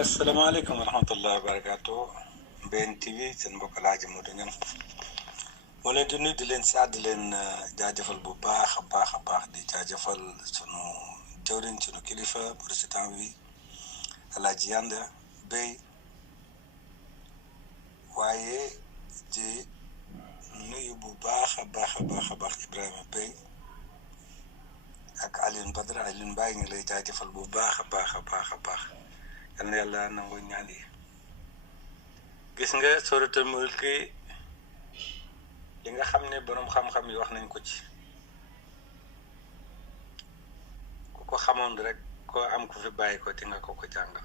asalaamaaleykum wa rahmatullahi wa barakaatu BN TV seen mbokk Alaaji Modou Niang moo leen di nuyu di leen saa di leen jaajëfal bu baax a baax a baax di jaajëfal sunu jawriñ sunu kilifa président bi Alaaji Yanda Bey waaye di nuyu bu baax a baax a baax a baax Ibrahima Bey ak Alioune Badara Alioune Mbaye ngi lay jaajëfal bu baax a baax a baax a baax. yal na yàlla nangu ñaan yi gis nga suratul mulk li nga xam ne boroom xam-xam yi wax nañ ko ci ku ko xamoon rek ko am ku fi bàyyi ko te nga ko jàngal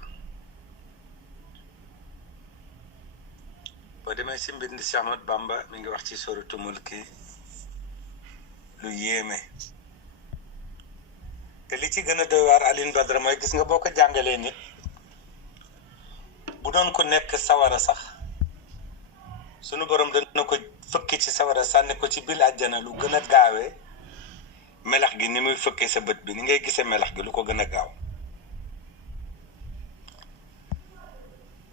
boo demee si mbind Cheikh Ahmad Bamba mi ngi wax ci suratul mulk lu yéeme te li ci gën a doy waar Alioune Badara mooy gis nga boo ko jàngalee nit bu doon ko nekk sawara sax sunu borom dana ko fëkki ci sawara sànni ko ci biir àjjana lu gën a gaawee melax gi ni muy fëkkee sa bët bi ni ngay gisee melax gi lu ko gën a gaaw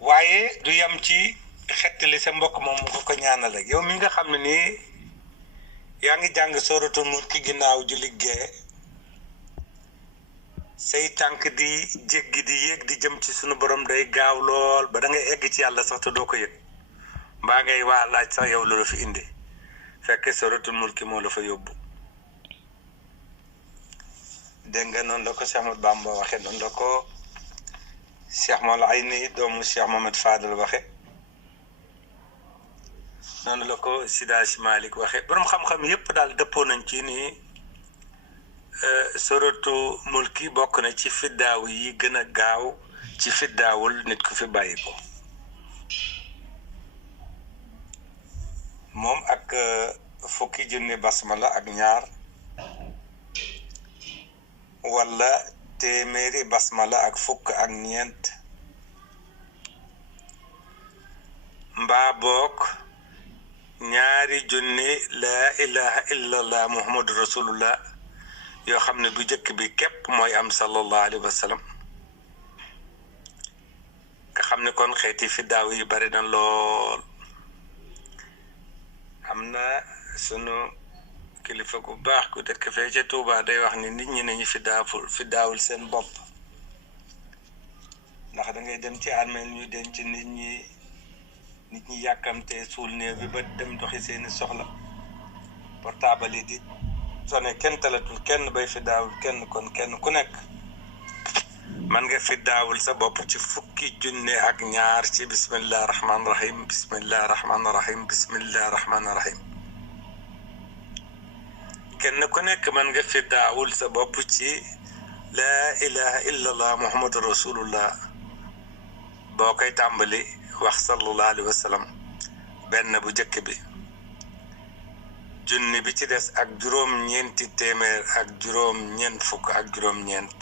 waaye du yam ci xettali sa mbokk moom mu ko ñaanal rek yow mi nga xam ne nii yaa ngi jàng sóoratul mulk ginnaaw julli gee say tànk di jéggi di yéeg di jëm ci sunu borom day gaaw lool ba da ngay egg ci yàlla sax te doo ko yëg mbaa ngay waa laaj sax yow la fi indi fekk suratul mulki moo la fa yóbbu dégg nga noonu la ko Cheikh Ahmad Bamba waxe noonu la ko Cheikh Mawla Ayni doomu Cheikh Mohamed Fadel waxe noonu la ko Sidaaj Malik waxe borom xam-xam yépp daal dëppoo nañ ci nii suratu mulki bokk na ci fiddaaw yi gën a gaaw ci fiddaawul nit ku fi bàyyi ko moom ak fukki junni basmala ak ñaar wala téeméeri basmala ak fukk ak ñeent mbaa boog ñaari junni laa ilaha illallah muhammadu rasulullah yoo xam ne bu njëkk bi képp mooy am sallallahu alayhi wa sallam nga xam ne kon xeeti fiddaaw yi bari na lool am na sunu kilifa gu baax ku dëkk fee ca Tuuba day wax ni nit ñi nañu fiddaawul seen bopp ndax da ngay dem ci armeel ñu denc nit ñi yàkkamte suul néew bi ba dem doxi seeni soxla portable yi di sone kenn talatul kenn bay fiddaawul kenn kon kenn ku nekk man nga fiddaawul sa bopp ci fukki junne ak ñaar ci bismillah rahman rahim bismillah rahman rahim bismillah rahman rahim kenn ku nekk man nga fiddaawul sa bopp ci laa ilaha illallah muhammadu rasulullah boo koy tàmbali wax sallallahu alayhi wa sallam benn bu njëkk bi junni bi ci des ak juróom-ñeenti téeméer ak juróom-ñeent fukk ak juróom-ñeent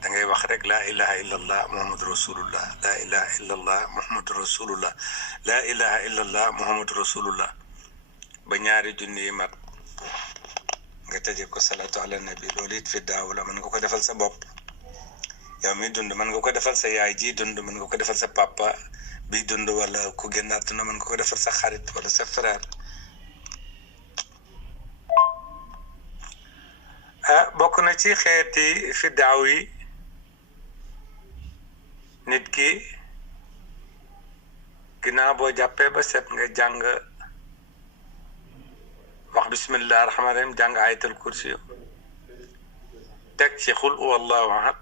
da ngay wax rek laa ilaha illallah muhammadu rasulullah laa ilaha illallah muhammadu rasulullah laa ilaha illallah muhammadu rasulullah ba ñaari junni yi mat nga tëje ko salatu ala nabi loolu it fi daaw la mën nga ko defal sa bopp yow mi dund mën nga ko defal sa yaay ji dund mën nga ko defal sa papa bi dund wala ku génn àdduna mën nga ko defal sa xarit wala sa frère bokk na ci xeeti fiddaaw yi nit ki ginnaaw boo jàppee ba set nga jàng wax bismillah rahmaan rahim jàng ayatul kursi teg ci xul wallahu ahad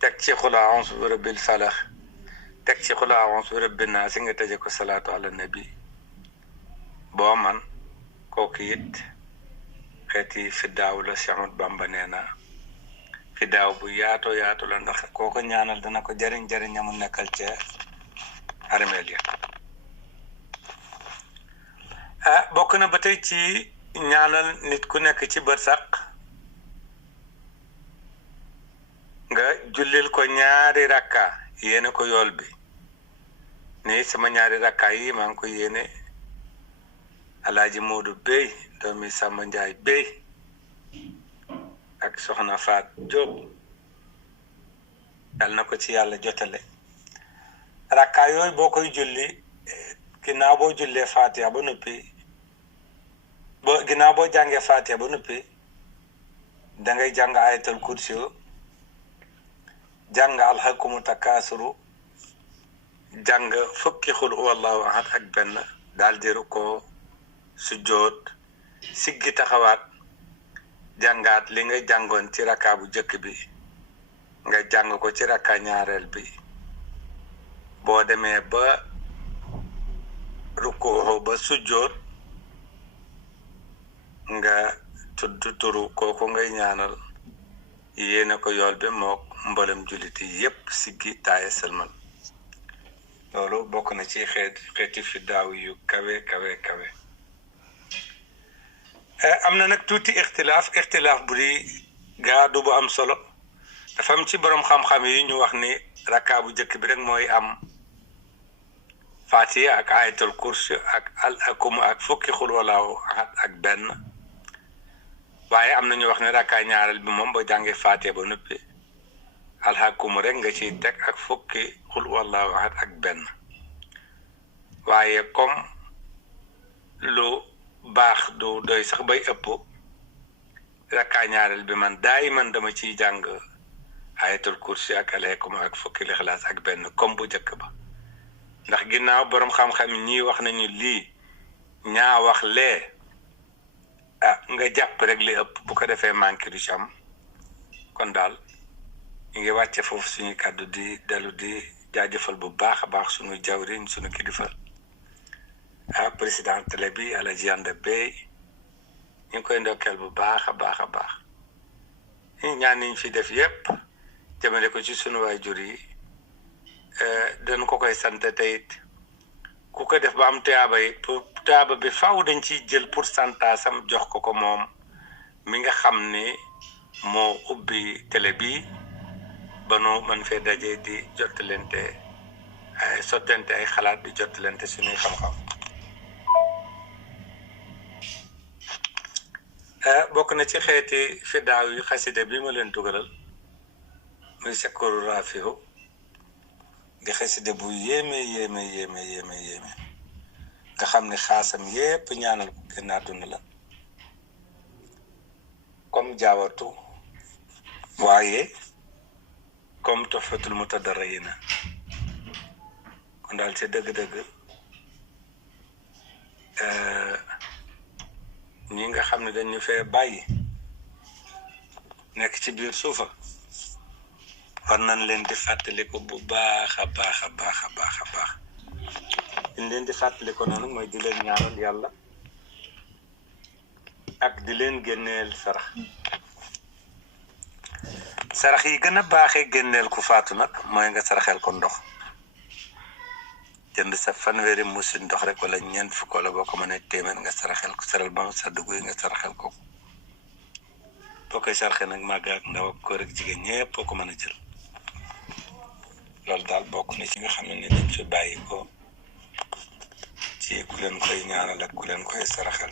teg ci xul a'uuzu bi rabbil falax teg ci xul a'uuzu bi rabbin naas nga tëje ko salaatu ala nabi boo man kooku it xeeti fiddaaw la Cheikh Ahmad Bamba nee na fiddaaw bu yaatoo yaatu la ndax kooko ñaanal dana ko jariñ ñamu nekkal ca armeel ya bokk na ba tey ci ñaanal nit ku nekk ci barsàq nga jullil ko ñaari rakka yéene ko yool bi ni sama ñaari rakka yi maa ngi ko yéene Alaaji Moodu Bey doomi Samba Njaay Bey ak soxna Faat Jóob yal na ko ci yàlla jotale rakka yooyu boo koy julli ginnaaw boo jullee Fatiha ba noppi ginnaaw boo jàngee Fatiha ba noppi dangay jàng ayatul kursi jàng alhakumu takaasuru jàng fukki xul huwallahu ahad ak benn daal di rukkoo sujjoot siggi taxawaat jàngaat li nga jàngoon ci rakka bu jëkk bi nga jàng ko ci rakka ñaareel bi boo demee ba rukkoo ba sujjoot nga tudd turu kooku ngay ñaanal yéene ko yool bi mook mboolem jullit yi yépp siggi taaye sëlmal loolu bokk na ci xeeti fi daaw yu kawe kawe kawe am na nag tuuti ixtilaaf bu di gaadu bu am solo dafa am ci boroom xam-xam yi ñu wax ni rakka bu jëkk bi rek mooy am Fatiha ak ayatul kursi ak alhakumu ak fukki xul walaahu ahad ak benn waaye am na ñu wax ne rakka ñaareel bi moom ba jàngee Fatiha ba noppi alhakumu rek nga ciy teg ak fukki xul wallahu ahad ak benn waaye comme lu baax du doy sax bay ëpp rakka ñaareel bi man dama ciy jàng ayatul kursi ak alhakumu ak fukki lixlaas ak benn comme bu njëkk ba ndax ginnaaw boroom xam-xam ñii wax nañu lii ñaa wax lee nga jàpp rek li ëpp bu ko defee manqué du ci am kon daal ñu ngi wàcce foofu suñu kàddu di dellu di jaajëfal bu baax a baax suñu jawriñ suñu kilifa président télé bi Alaaji Yanda Bey ñu ngi koy ndokkeel bu baax a baax a baax ñu ñaan niñ fi def yépp jëmale ko ci suñu waajur yi dañ ko koy sant teyit ku ko def ba am tuyaaba yi pour tuyaaba bi faaw dañ ciy jël pourcentage am jox ko moom mi nga xam ni moo ubbi télé bi ba nu man fee daje di jottalante ay sottante ay xalaat di jottalante suñuy xam-xam bokk na ci xeeti fi daaw yu xaside bi ma leen dugalal muy Sakkoru Rafihu di xaside bu yéeme nga xam ne xaasam yépp ñaanal ko génn àdduna la comme jaawatu waaye comme Tuhfatul Mutadarriyina kon daal ci dëgg-dëgg ñi nga xam ne dañu fee bàyyi nekk ci biir suufa war nañ leen di fàttaliku bu baax a baax liñ leen di fàttaliku noonu mooy di leen ñaanal yàlla ak di leen génneel sarax yi gën a baaxee génneel ku faatu nag mooy nga saraxel ko ndox jënd sa fanweeri musi ndox rek wala ñeent fukk wala boo ko mënee téeméer nga saraxel ko saral ba sa dugg yi nga saraxel ko boo koy saraxee nag màgg ak ndaw ak góor ak jigéen ñëpp boo ko mën a jël loolu daal bokk na ci nga xam ne dañ fi bàyyi ko ci ku leen koy ñaanal ak ku leen koy saraxel